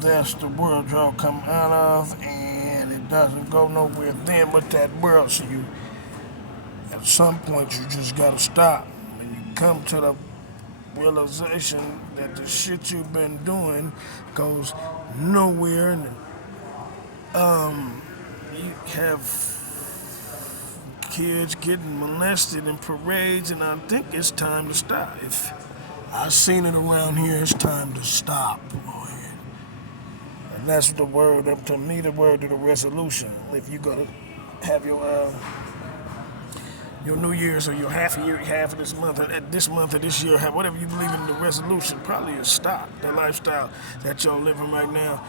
that's the world y'all come out of, and it doesn't go nowhere then with that world. So you, at some point, you just gotta stop. When you come to the realization that the shit you've been doing goes nowhere, and you have kids getting molested in parades, and I think it's time to stop. If I've seen it around here, it's time to stop. And that's the word, up to me, the word of the resolution. If you're gonna have your New Year's or your half of this month, or this month or this year, whatever you believe in, the resolution probably is stop. The lifestyle that y'all living right now,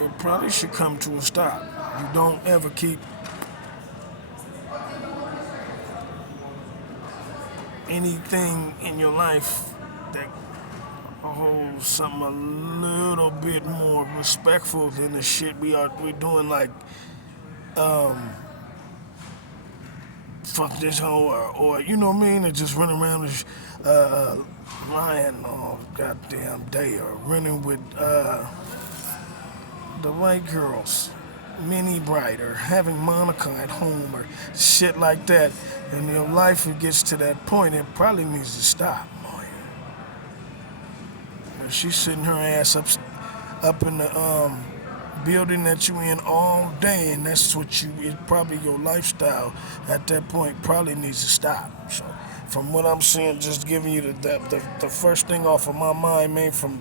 it probably should come to a stop. You don't ever keep anything in your life that holds something a little bit more respectful than the shit we're doing, like fuck this hoe, or you know what I mean, and just running around and lying all goddamn day, or running with the white girls, Minnie Bright, or having Monica at home, or shit like that. And your life, it gets to that point, it probably needs to stop. And she's sitting her ass up in the building that you in all day, and that's what you, it's probably your lifestyle at that point probably needs to stop. So from what I'm seeing, just giving you the first thing off of my mind, man, from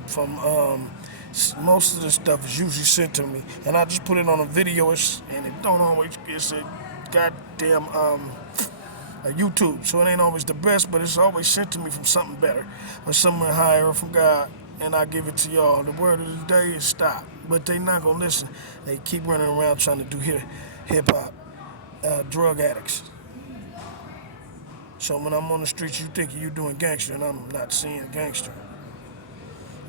most of the stuff is usually sent to me, and I just put it on a video, and it don't always, it's a goddamn a YouTube, so it ain't always the best, but it's always sent to me from something better, or somewhere higher, or from God, and I give it to y'all. The word of the day is stop, but they not gonna listen. They keep running around trying to do hip hop, drug addicts. So when I'm on the streets, you think you doing gangster, and I'm not seeing gangster.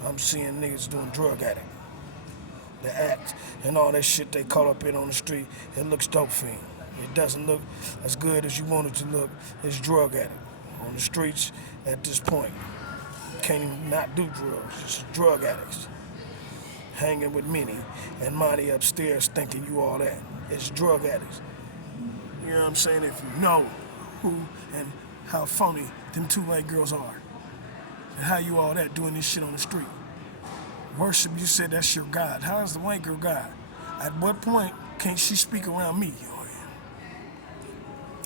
I'm seeing niggas doing drug addict. The act and all that shit they call up in on the street, it looks dope fiend. It doesn't look as good as you want it to look. It's drug addict on the streets at this point. Can't even not do drugs. It's drug addicts. Hanging with Minnie and Marty upstairs thinking you all that. It's drug addicts. You know what I'm saying? If you know who and how phony them two white girls are, and how you all that doing this shit on the street. Worship, you said that's your God. How is the white girl God? At what point can't she speak around me?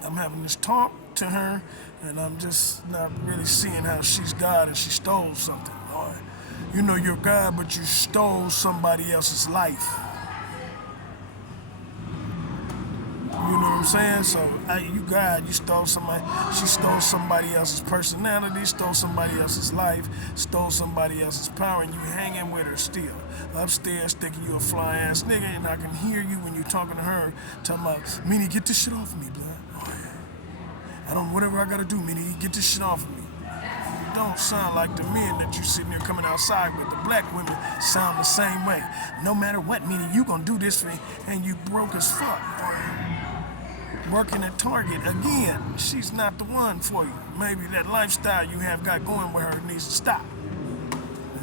I'm having this talk to her, and I'm just not really seeing how she's God and she stole something. Or, you know you're God, but you stole somebody else's life. You know what I'm saying? So you God, you stole somebody. She stole somebody else's personality, stole somebody else's life, stole somebody else's power, and you hanging with her still. Upstairs thinking you a fly ass nigga, and I can hear you when you're talking to her, talking about, Minnie, get this shit off of me, blood. Oh yeah. I don't, whatever I gotta do, Minnie, get this shit off of me. You don't sound like the men that you sitting there coming outside with. The black women sound the same way. No matter what, Minnie, you gonna do this for me, and you broke as fuck. Working at Target again, she's not the one for you. Maybe that lifestyle you have got going with her needs to stop.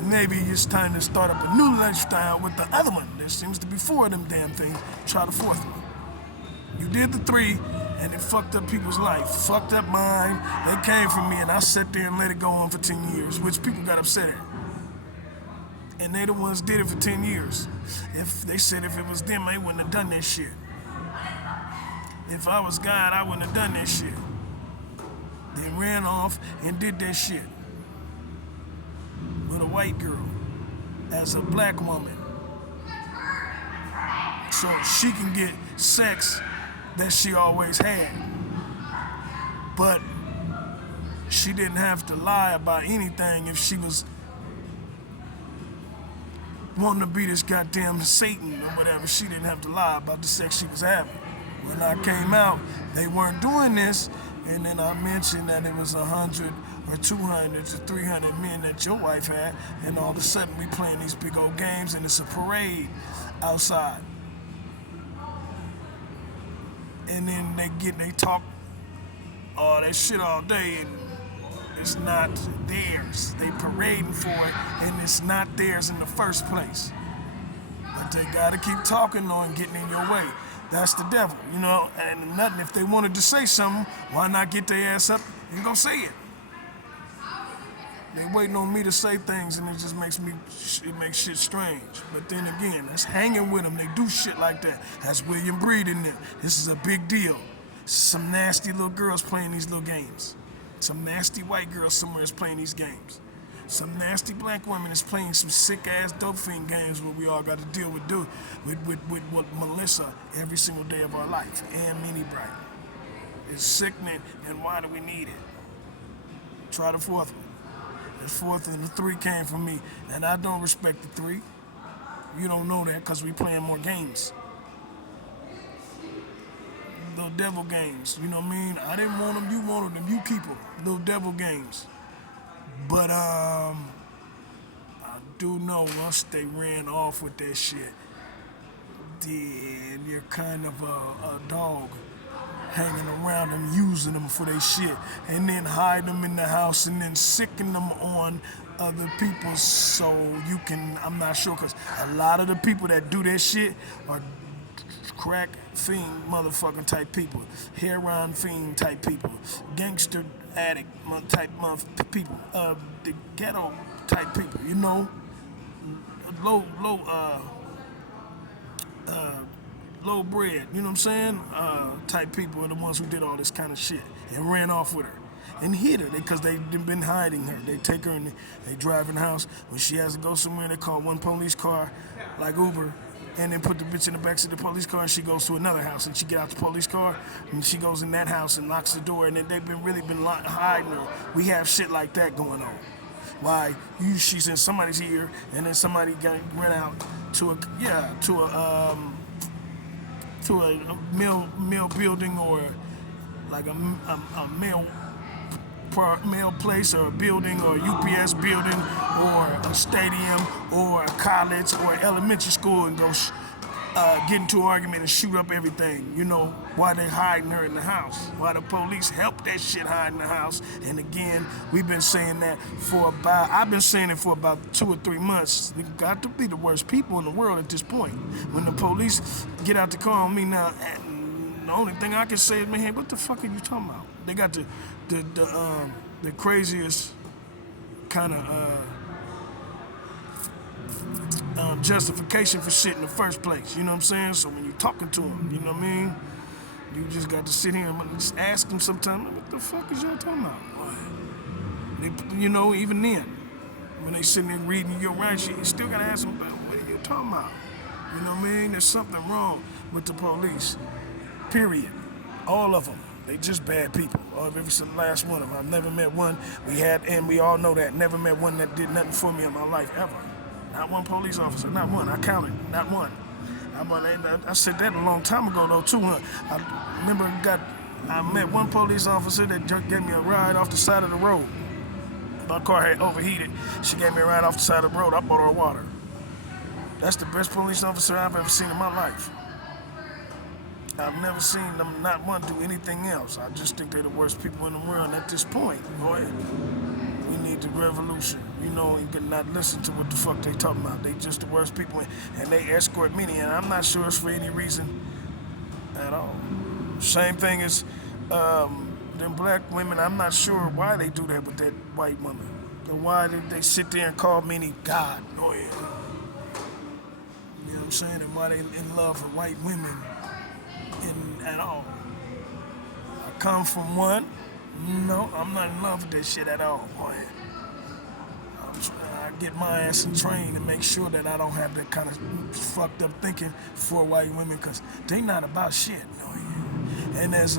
Maybe it's time to start up a new lifestyle with the other one. There seems to be four of them damn things. Try the fourth one. You did the three, and it fucked up people's life. Fucked up mine. They came from me, and I sat there and let it go on for 10 years, which people got upset at. And they the ones did it for 10 years. If they said if it was them, they wouldn't have done that shit. If I was God, I wouldn't have done that shit. They ran off and did that shit with a white girl as a black woman. So she can get sex that she always had. But she didn't have to lie about anything if she was wanting to be this goddamn Satan or whatever. She didn't have to lie about the sex she was having. When I came out, they weren't doing this, and then I mentioned that it was 100 or 200 to 300 men that your wife had, and all of a sudden we playing these big old games, and it's a parade outside. And then they talk all that shit all day, and it's not theirs. They parading for it, and it's not theirs in the first place. But they gotta keep talking though and getting in your way. That's the devil, you know. And nothing. If they wanted to say something, why not get their ass up and go say it? They waiting on me to say things, and it just it makes shit strange. But then again, that's hanging with them. They do shit like that. That's William Breed in there. This is a big deal. Some nasty little girls playing these little games. Some nasty white girls somewhere is playing these games. Some nasty black women is playing some sick ass dope fiend games where we all got to deal with Melissa every single day of our life and Minnie Bright. It's sickening, and why do we need it? Try the fourth one. The fourth and the three came from me, and I don't respect the three. You don't know that because we playing more games. Little devil games, you know what I mean? I didn't want them, you wanted them, you keep them. Little devil games. But I do know once they ran off with that shit, then you're kind of a dog hanging around them, using them for their shit, and then hide them in the house and then sicken them on other people so you can, I'm not sure, because a lot of the people that do that shit are crack fiend motherfucking type people, heroin fiend type people, gangster addict type people, the ghetto type people, you know, low bread, you know what I'm saying? Type people are the ones who did all this kind of shit and ran off with her and hid her because they've been hiding her. They take her and they drive in the house. When she has to go somewhere, they call one police car, like Uber, and then put the bitch in the backseat of the police car, and she goes to another house, and she get out the police car, and she goes in that house and locks the door, and then they've really been hiding her. We have shit like that going on. Why she's in somebody's ear, and then somebody ran out to a mill building or like a mail place or a building or a UPS building or a stadium or a college or elementary school and go get into an argument and shoot up everything. You know, why they hiding her in the house? Why the police help that shit hide in the house? And again, we've been saying that I've been saying it for about 2 or 3 months. They got to be the worst people in the world at this point. When the police get out the car on me now, the only thing I can say is, man, hey, what the fuck are you talking about? They got the craziest kind of justification for shit in the first place. You know what I'm saying? So when you're talking to them, you know what I mean? You just got to sit here and just ask them sometimes, what the fuck is y'all talking about? You know, even then, when they sitting there reading your rights, you still got to ask them, what are you talking about? You know what I mean? There's something wrong with the police. Period. All of them. They just bad people. Every last one of them. I've never met one. And we all know that. Never met one that did nothing for me in my life ever. Not one police officer. Not one. I counted. Not one. I said that a long time ago though too. I remember I met one police officer that just gave me a ride off the side of the road. My car had overheated. She gave me a ride off the side of the road. I bought her water. That's the best police officer I've ever seen in my life. I've never seen them, not one, do anything else. I just think they're the worst people in the world at this point, boy. We need the revolution, you know, and not listen to what the fuck they talking about. They just the worst people, and they escort me, and I'm not sure it's for any reason at all. Same thing as them black women. I'm not sure why they do that with that white woman. And why did they sit there and call me God? Oh, yeah. You know what I'm saying? And why they in love with white women at all. I come from one. No, I'm not in love with that shit at all, boy. I get my ass in train and make sure that I don't have that kind of fucked up thinking for white women, because they not about shit. No, yeah. And as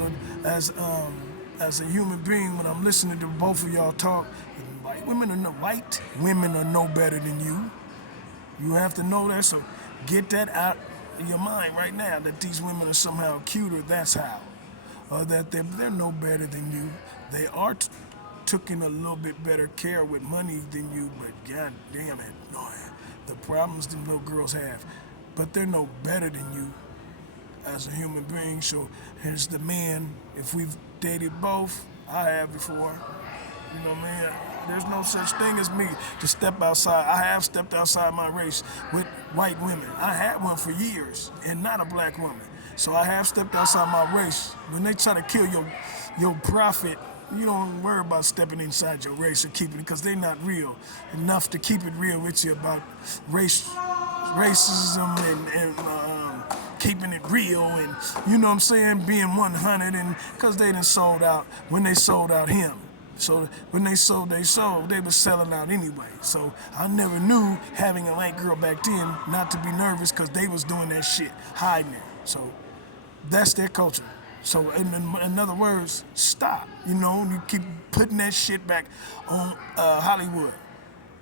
a human being, when I'm listening to both of y'all talk, white women are no better than you. You have to know that, so get that out of your mind right now, that these women are somehow cuter, that's how. Or that they're no better than you. They are taking a little bit better care with money than you, but god damn it, no, the problems them little girls have. But they're no better than you as a human being. So here's the man. If we've dated both, I have before. You know what I mean? There's no such thing as me to step outside. I have stepped outside my race with white women. I had one for years and not a black woman. So I have stepped outside my race. When they try to kill your prophet, you don't worry about stepping inside your race or keeping it because they're not real enough to keep it real with you about racism and keeping it real and you know what I'm saying, being 100 and because they done sold out when they sold out him. So when they sold, they were selling out anyway. So I never knew having a white girl back then not to be nervous because they was doing that shit, hiding it. So that's their culture. So in other words, stop. You know, you keep putting that shit back on Hollywood.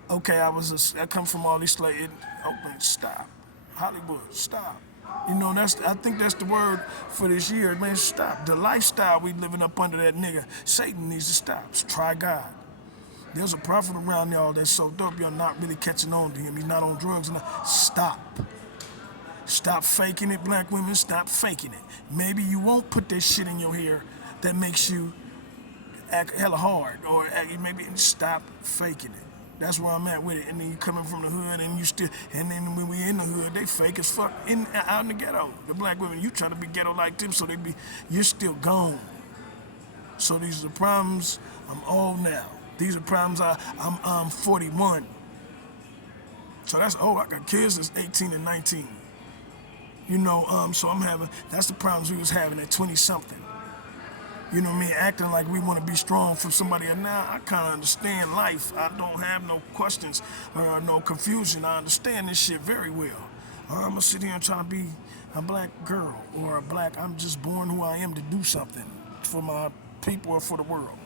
Okay, I come from all these slaves. Oakland, stop. Hollywood, stop. You know, I think that's the word for this year, man. Stop. The lifestyle we living up under that nigga, Satan needs to stop. Try God. There's a prophet around y'all that's so dope y'all not really catching on to him. He's not on drugs. Stop. Stop faking it, black women. Stop faking it. Maybe you won't put that shit in your hair that makes you act hella hard, or maybe stop faking it. That's where I'm at with it. And then you coming from the hood, and you still, and then when we in the hood, they fake as fuck out in the ghetto. The black women, you try to be ghetto like them, so you're still gone. So these are the problems. I'm old now. These are problems. I'm 41. So that's old. I got kids that's 18 and 19. You know, so that's the problems we was having at 20 something. You know what I mean? Acting like we want to be strong from somebody. And now I kind of understand life. I don't have no questions or no confusion. I understand this shit very well. I'm going to sit here and try to be a black girl or I'm just born who I am to do something for my people or for the world.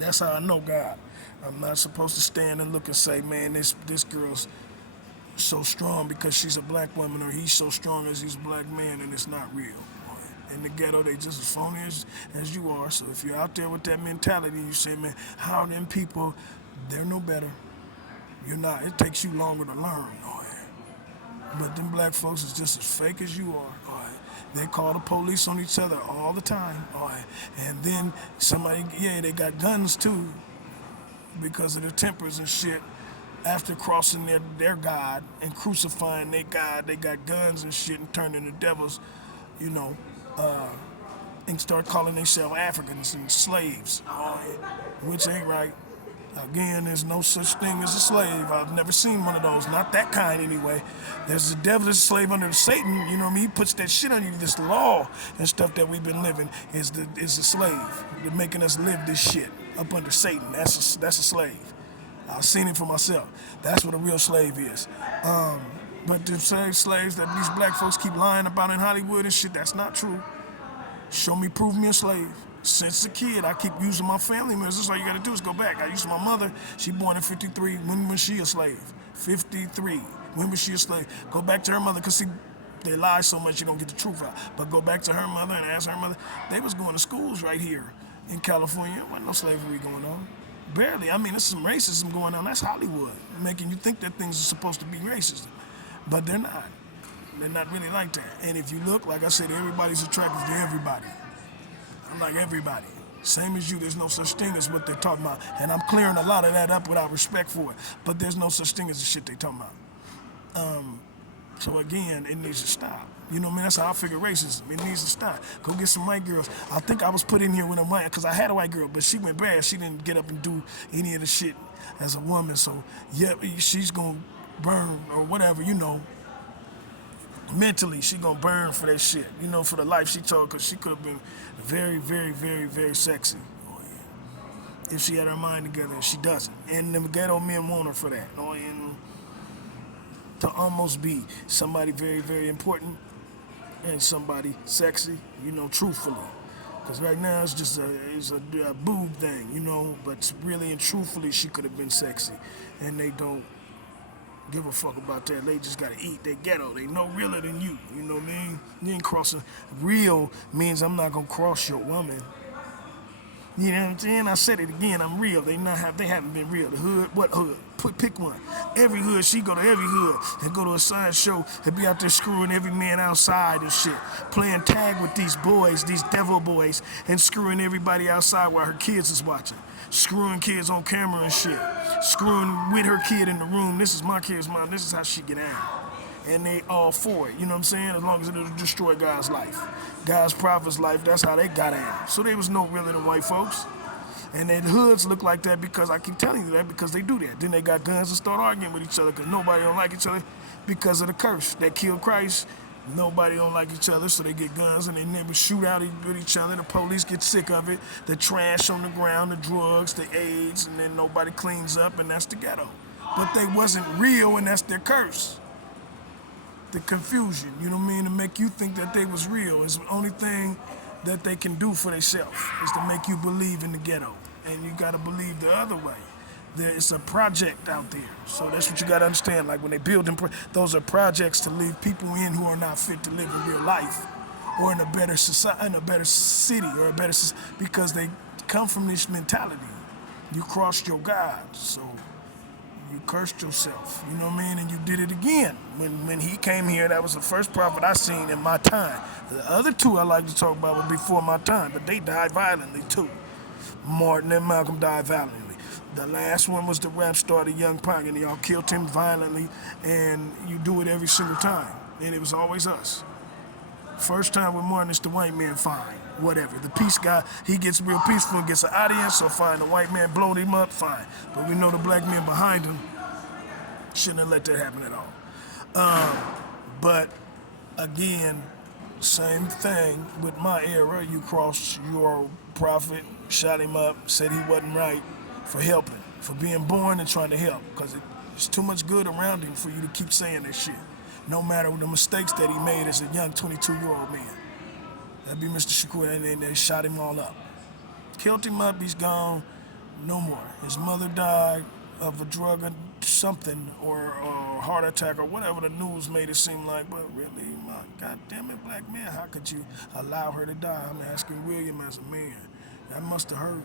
That's how I know God. I'm not supposed to stand and look and say, man, this girl's so strong because she's a black woman, or he's so strong as he's a black man, and it's not real. In the ghetto, they just as phony as you are. So if you're out there with that mentality, you say, man, how are them people? They're no better. You're not. It takes you longer to learn. But them black folks is just as fake as you are. They call the police on each other all the time. And then they got guns too because of their tempers and shit. After crossing their God and crucifying their God, they got guns and shit and turned into devils, you know, and start calling themselves Africans and slaves, which ain't right. Again, there's no such thing as a slave. I've never seen one of those, not that kind anyway. There's the devil is a slave under Satan, you know what I mean? He puts that shit on you, this law and stuff that we've been living is a slave. They're making us live this shit up under Satan. That's a slave. I've seen it for myself. That's what a real slave is. But the same slaves that these black folks keep lying about in Hollywood and shit, that's not true. Show me, prove me a slave. Since a kid, I keep using my family members. That's all you gotta do is go back. I used my mother. She born in 53. When was she a slave? 53. When was she a slave? Go back to her mother, because they lie so much you don't get the truth out. But go back to her mother and ask her mother. They was going to schools right here in California. There wasn't no slavery going on. Barely. I mean, there's some racism going on. That's Hollywood, making you think that things are supposed to be racist. But they're not. They're not really like that. And if you look, like I said, everybody's attractive to everybody. I'm like everybody. Same as you, there's no such thing as what they're talking about. And I'm clearing a lot of that up without respect for it. But there's no such thing as the shit they're talking about. So again, it needs to stop. You know what I mean? That's how I figure racism. It needs to stop. Go get some white girls. I think I was put in here with a white, because I had a white girl, but she went bad. She didn't get up and do any of the shit as a woman. So yeah, she's gonna burn or whatever, you know. Mentally, she gonna burn for that shit, you know, for the life she told, because she could have been very, very, very, very sexy if she had her mind together, and she doesn't. And the ghetto men want her for that, and to almost be somebody very, very important and somebody sexy, you know, truthfully. Because right now it's just a boob thing, you know, but really and truthfully she could have been sexy, and they don't give a fuck about that. They just gotta eat. They ghetto. They no realer than you. You know what I mean? You ain't crossing. Real means I'm not gonna cross your woman. You know what I'm saying? I said it again. I'm real. They haven't been real. The hood. What hood? Pick one. Every hood. She go to every hood and go to a side show and be out there screwing every man outside and shit, playing tag with these boys, these devil boys, and screwing everybody outside while her kids is watching, screwing kids on camera and shit, screwing with her kid in the room. This is my kid's mom. This is how she get out. And they all for it, you know what I'm saying? As long as it'll destroy God's life, God's prophet's life, that's how they got out. So there was no realer than white folks. And their hoods look like that because I keep telling you that because they do that. Then they got guns and start arguing with each other because nobody don't like each other because of the curse that killed Christ. Nobody don't like each other, so they get guns and they never shoot out with each other. The police get sick of it. The trash on the ground, the drugs, the AIDS, and then nobody cleans up, and that's the ghetto. But they wasn't real, and that's their curse. The confusion, you know what I mean, to make you think that they was real is the only thing that they can do for themselves is to make you believe in the ghetto, and you got to believe the other way. It's a project out there, so that's what you got to understand. Like when they build them, those are projects to leave people in who are not fit to live in real life, or in a better society, in a better city, or a better because they come from this mentality. You crossed your God, so you cursed yourself, you know what I mean? And you did it again. When he came here, that was the first prophet I seen in my time. The other two I like to talk about were before my time, but they died violently too. Martin and Malcolm died violently. The last one was the rap star, the Young Pac, and y'all killed him violently, and you do it every single time. And it was always us. First time with Martin, it's the white man, fine, whatever. The peace guy, he gets real peaceful and gets an audience, so fine. The white man blowed him up, fine. But we know the black men behind him shouldn't have let that happen at all. But again, same thing with my era. You crossed your prophet, shot him up, said he wasn't right for helping, for being born and trying to help, because it's too much good around him for you to keep saying that shit. No matter the mistakes that he made as a young 22-year-old man. That'd be Mr. Shakur, and they shot him all up. Killed him up, he's gone, no more. His mother died of a drug or something, or a heart attack, or whatever the news made it seem like, but really, my goddamn it, black man, how could you allow her to die? I'm asking William as a man. That must have hurt.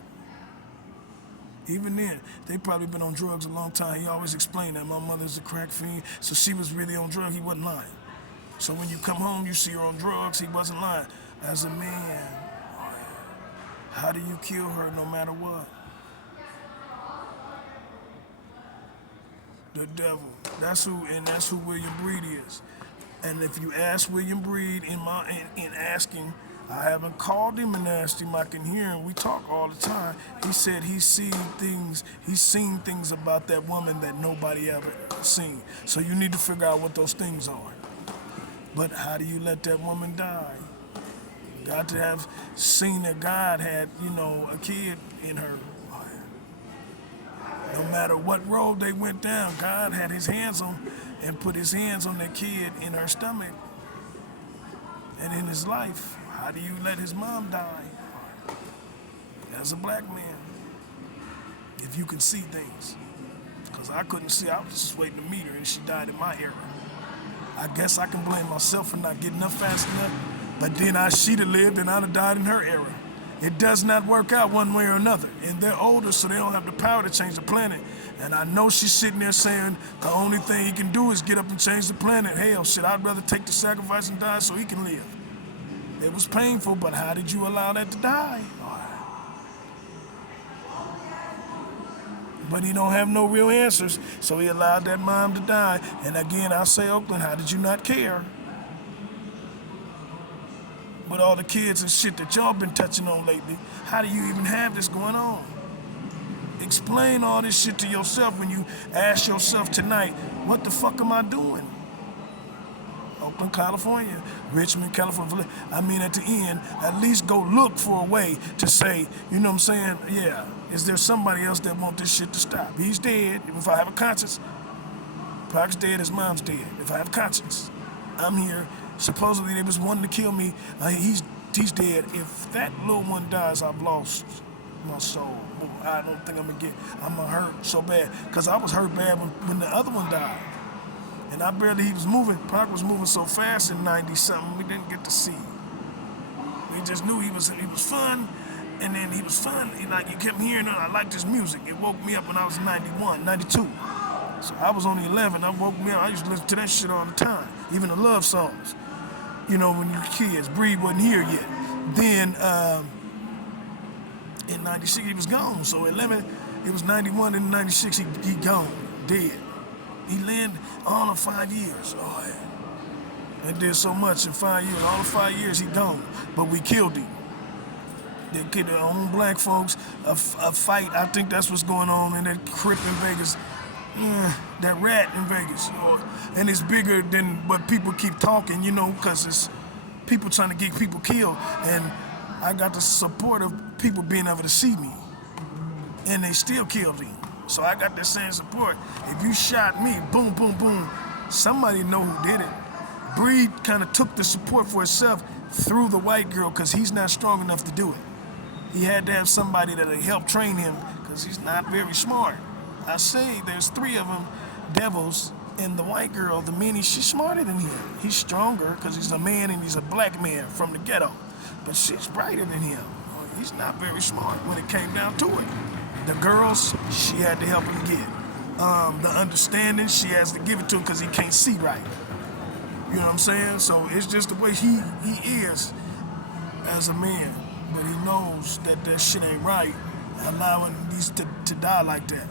Even then, they probably been on drugs a long time. He always explained that my mother's a crack fiend, so she was really on drugs. He wasn't lying. So when you come home, you see her on drugs. He wasn't lying. As a man, how do you kill her no matter what? The devil. That's who William Breed is. And if you ask William Breed in asking, I haven't called him and asked him, I can hear him, we talk all the time. He said he's seen things about that woman that nobody ever seen. So you need to figure out what those things are. But how do you let that woman die? You got to have seen that God had, a kid in her. No matter what road they went down, God had his hands on and put his hands on that kid in her stomach and in his life. How do you let his mom die? As a black man, if you can see things. Because I couldn't see, I was just waiting to meet her and she died in my era. I guess I can blame myself for not getting up fast enough, but then she'd have lived and I'd have died in her era. It does not work out one way or another. And they're older, so they don't have the power to change the planet. And I know she's sitting there saying the only thing he can do is get up and change the planet. Hell, shit, I'd rather take the sacrifice and die so he can live. It was painful, but how did you allow that to die? But he don't have no real answers, so he allowed that mom to die. And again, I say, Oakland, how did you not care? With all the kids and shit that y'all been touching on lately, how do you even have this going on? Explain all this shit to yourself when you ask yourself tonight, what the fuck am I doing? Oakland, California, Richmond, California. I mean, at the end, at least go look for a way to say, you know what I'm saying? Yeah, is there somebody else that want this shit to stop? He's dead. If I have a conscience, Pac's dead, his mom's dead. If I have a conscience, I'm here. Supposedly they was wanting to kill me. He's dead. If that little one dies, I've lost my soul. I don't think I'm gonna hurt so bad. Because I was hurt bad when the other one died. And he was moving. Pac was moving so fast in 90-something, we didn't get to see. We just knew he was fun, And then he was fun. He kept hearing it. I liked his music. It woke me up when I was 91, 92. So I was only 11. I woke me up. I used to listen to that shit all the time, even the love songs. When you were kids. Breed wasn't here yet. Then in 96 he was gone. So 11, it was 91 and 96 he gone, dead. He lived all of 5 years. Oh, yeah. They did so much in 5 years. All of 5 years he gone, but we killed him. They killed their own black folks. A fight. I think that's what's going on in that Crip in Vegas. That rat in Vegas. And it's bigger than what people keep talking, because it's people trying to get people killed. And I got the support of people being able to see me. And they still killed him. So I got that same support. If you shot me, boom, boom, boom, somebody know who did it. Breed kind of took the support for himself through the white girl because he's not strong enough to do it. He had to have somebody that would help train him because he's not very smart. I say there's 3 of them devils, and the white girl, the Minnie, she's smarter than him. He's stronger because he's a man and he's a black man from the ghetto. But she's brighter than him. He's not very smart when it came down to it. The girls, she had to help him get. The understanding, she has to give it to him because he can't see right. You know what I'm saying? So it's just the way he is as a man. But he knows that shit ain't right, allowing these to die like that.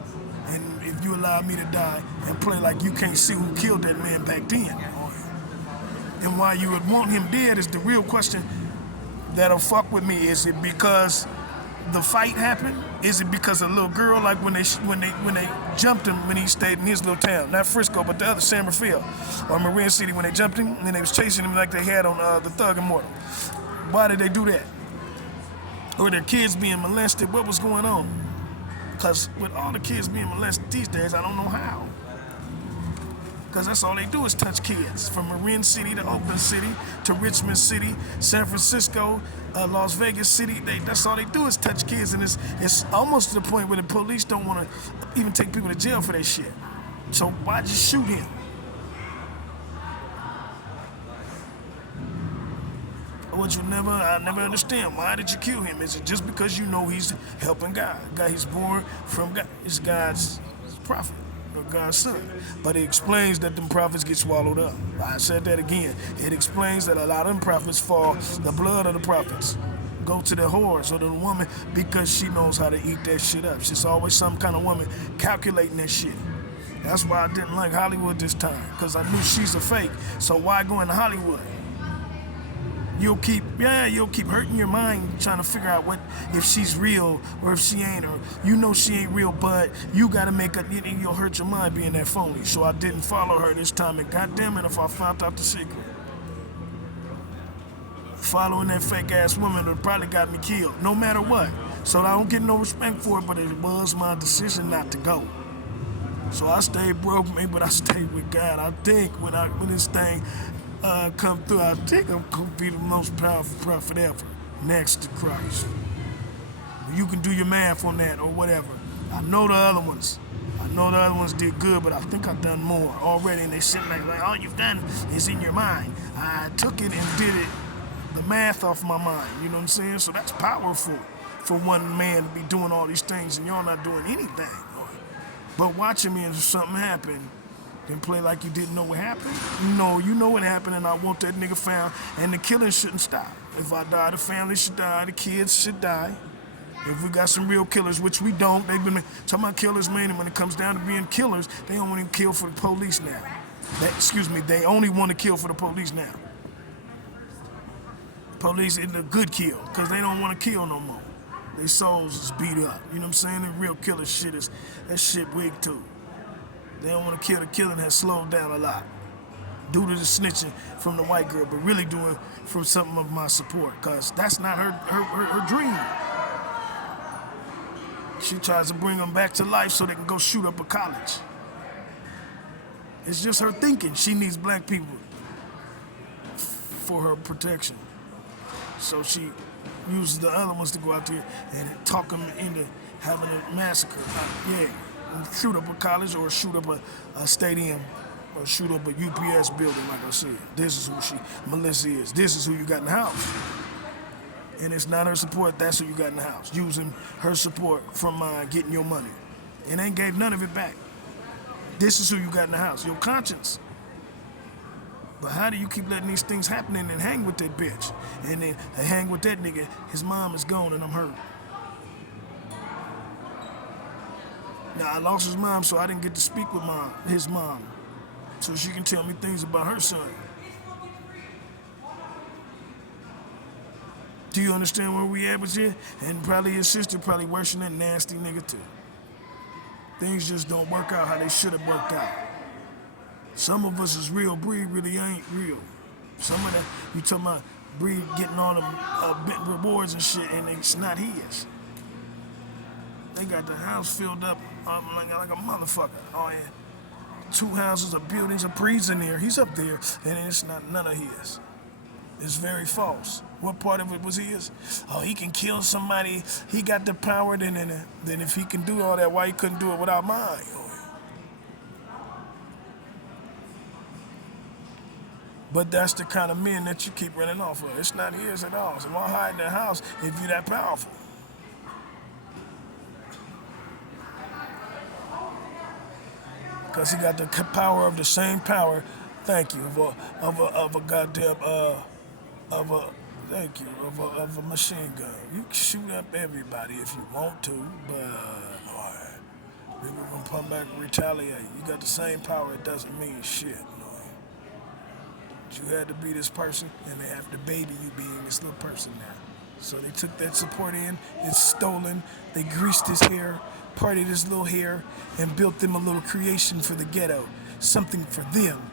And if you allow me to die and play like you can't see who killed that man back then, and why you would want him dead is the real question that'll fuck with me. Is it because the fight happened? Is it because a little girl, like when they jumped him when he stayed in his little town, not Frisco, but the other San Rafael or Marin City, when they jumped him and they was chasing him like they had on the Thug Immortal? Why did they do that? Or their kids being molested? What was going on? Because with all the kids being molested these days, I don't know how. Because that's all they do is touch kids. From Marin City to Oakland City to Richmond City, San Francisco, Las Vegas City. That's all they do is touch kids. And it's almost to the point where the police don't want to even take people to jail for that shit. So why'd you shoot him? I never understand. Why did you kill him? Is it just because you know he's helping God? God, he's born from God. He's God's prophet. Or God's son. But it explains that them prophets get swallowed up. I said that again. It explains that a lot of them prophets fall, the blood of the prophets go to the whores or the woman because she knows how to eat that shit up. She's always some kind of woman calculating that shit. That's why I didn't like Hollywood this time, because I knew she's a fake. So why go into Hollywood? You'll keep hurting your mind trying to figure out what if she's real or if she ain't, or she ain't real, but you gotta you'll hurt your mind being that phony. So I didn't follow her this time, and goddamn it if I found out the secret. Following that fake ass woman would probably got me killed, no matter what. So I don't get no respect for it, but it was my decision not to go. So I stayed broke, but I stayed with God. I think when this thing come through, I think I'm gonna be the most powerful prophet ever, next to Christ. You can do your math on that or whatever. I know the other ones did good, but I think I've done more already. And they sit like all you've done is in your mind. I took it and did it, the math off my mind. You know what I'm saying? So that's powerful for one man to be doing all these things and y'all not doing anything. But watching me and something happened, and play like you didn't know what happened. You know what happened, and I want that nigga found. And the killing shouldn't stop. If I die, the family should die, the kids should die. If we got some real killers, which we don't, they've been talking about killers, man, and when it comes down to being killers, they don't want to kill for the police now. They only want to kill for the police now. Police is a good kill, because they don't want to kill no more. Their souls is beat up. You know what I'm saying? The real killer shit that shit weak too. They don't want to kill. The killing has slowed down a lot due to the snitching from the white girl, but really doing from something of my support, because that's not her dream. She tries to bring them back to life so they can go shoot up a college. It's just her thinking. She needs black people for her protection. So she uses the other ones to go out there and talk them into having a massacre. Shoot up a college or shoot up a stadium or shoot up a UPS building, like I said. This is who Melissa is. This is who you got in the house. And it's not her support, that's who you got in the house. Using her support from mine, getting your money. And ain't gave none of it back. This is who you got in the house, your conscience. But how do you keep letting these things happen and then hang with that bitch? And then I hang with that nigga, his mom is gone and I'm hurt. Now I lost his mom, so I didn't get to speak with his mom. So she can tell me things about her son. Do you understand where we at with you? And probably his sister probably worse than that nasty nigga too. Things just don't work out how they should have worked out. Some of us is real, Breed really ain't real. Some of that, you talking about Breed getting all the rewards and shit, and it's not his. They got the house filled up like a motherfucker. Oh yeah, 2 houses, a buildings, a Breed's in there. He's up there, and it's not none of his. It's very false. What part of it was his? Oh, he can kill somebody. He got the power. Then if he can do all that, why he couldn't do it without mine? But that's the kind of men that you keep running off of. It's not his at all. So why hide in the house if you're that powerful? Because he got the power of the same power. Thank you of a goddamn of a machine gun. You can shoot up everybody if you want to, but alright, people gonna come back and retaliate. You got the same power. It doesn't mean shit. You had to be this person, and they have to baby you being this little person now. So they took that support in, it's stolen, they greased his hair, parted his little hair, and built them a little creation for the ghetto. Something for them.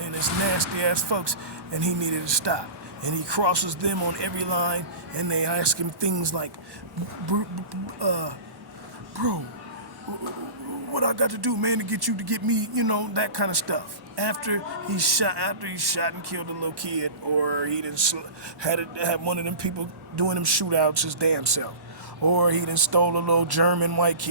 And it's nasty ass folks, and he needed to stop. And he crosses them on every line, and they ask him things like, bro, what I got to do, man, to get you to get me, that kind of stuff. After he shot and killed a little kid, or he didn't had one of them people doing them shootouts his damn self, or he done stole a little German white kid.